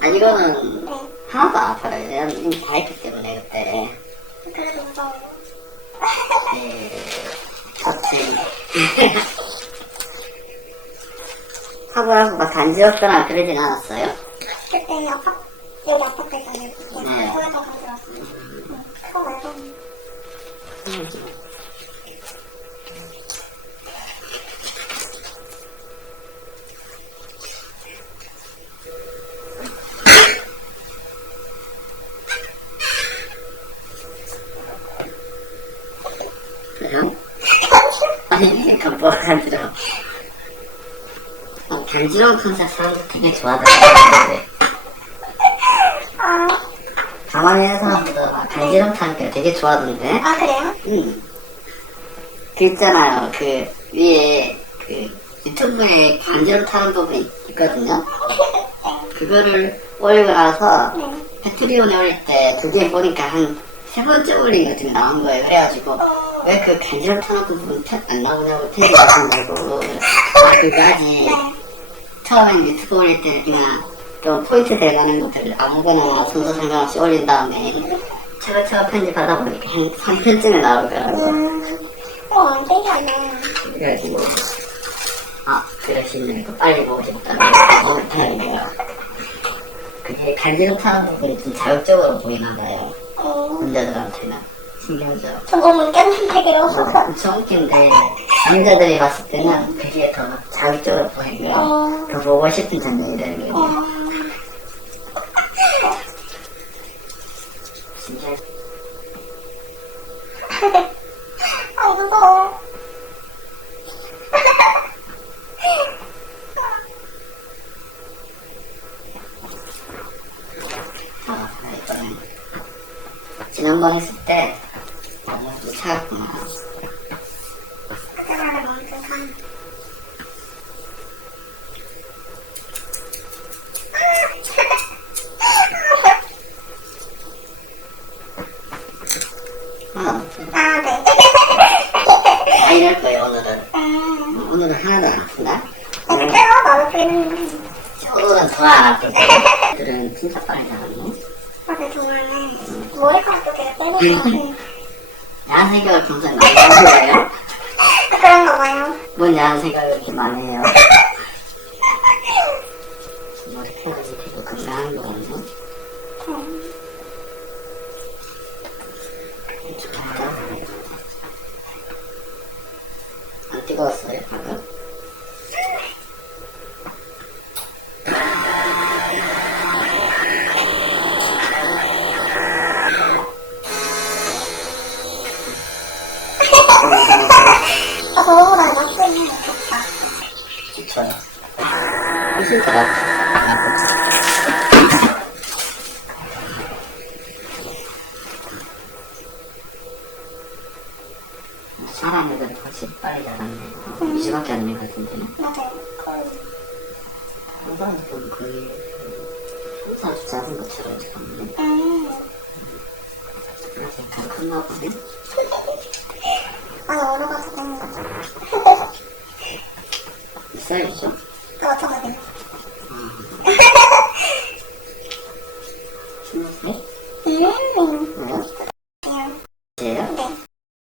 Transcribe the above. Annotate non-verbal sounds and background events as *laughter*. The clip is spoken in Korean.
아, 이거는 네. 하나도 안 아파요. 내가 이미 다 했기 때문에, 그때. 그래도 무서워요. 네, 저때. 사고하고 *laughs* 막 간지럽거나 그러진 않았어요? 그때 아파, 여기. 네. 그거에서 간지러웠어요. 응. 그거 말고. 그래요? 아니, 그 뭐가 간지러워. 어, 간지러운 컨셉 사람들 되게 좋아하더라고요. 아, 가만히 있는 사람보다 막 타는 게 되게 좋아하던데? 아, 그래요? 응. 그 있잖아요. 그 위에 그 유튜브에 간지럼 타는 부분이 있거든요. 그거를 올리고 나서 네. 배트리온에 올릴 때 그게 보니까 한 세 번째 올린 것 중에 나온 거예요. 그래가지고 왜 그 간지럼 태- 안 나오냐고 테이블 하신다고. 아, 그거까지 처음에 유튜브 올릴 때 그냥 좀 포인트 돼가는 것들 아무거나 순서 상관없이 올린 다음에 차근차근 편집하다 보니까 한 3편쯤에 나오더라고요. 음, 어, 신기하네. 그래가지고 아 그러시면 또 빨리 보고 싶다는 너무 다행이에요. 그게 간지럼 타는 부분이 좀 자극적으로 보이나 봐요. 어, 남자들한테는 전공은 깼는데요. 엄청 웃긴데 남자들이 봤을 때는 그게 더 자극적으로 보이고요. 어. 더 보고 싶은 장면이 되는 어, 거예요. 진짜 *laughs* 아, 무서워. 아, 이거는 지난번 했을 때 그때만에 멈춘 간. 아, 아, 네. 다 이럴 거예요 오늘은. 음, 오늘은 하나도 안 아프다. 아? 나도 그랬는데. 오늘은 진짜 빠르지 않았네. 맞아, 정말. 머리카락도 되게 때리고. 야한 생각을 평소에 많이 하는 거예요? 그런가 봐요. 뭔 야한 생각을 이렇게 많이 해요? 머리카락이 되게 건강한 거 같네. 음, 좋다. 안 뜨거웠어요, 방금? 아, 그거보다 나쁘네. 좋죠. 훨씬 더 나쁘지. 사람 애들이 훨씬 빨리 자랐네. 2시밖에 안된것 같은데. 맞아요. 거의. 항상 보면 거의 항상 작은 것처럼 자랐네. 음, 그래서 약간 컸나 보네. 많이 얼어가지 Sen kim? Atamadım. ne? Ne?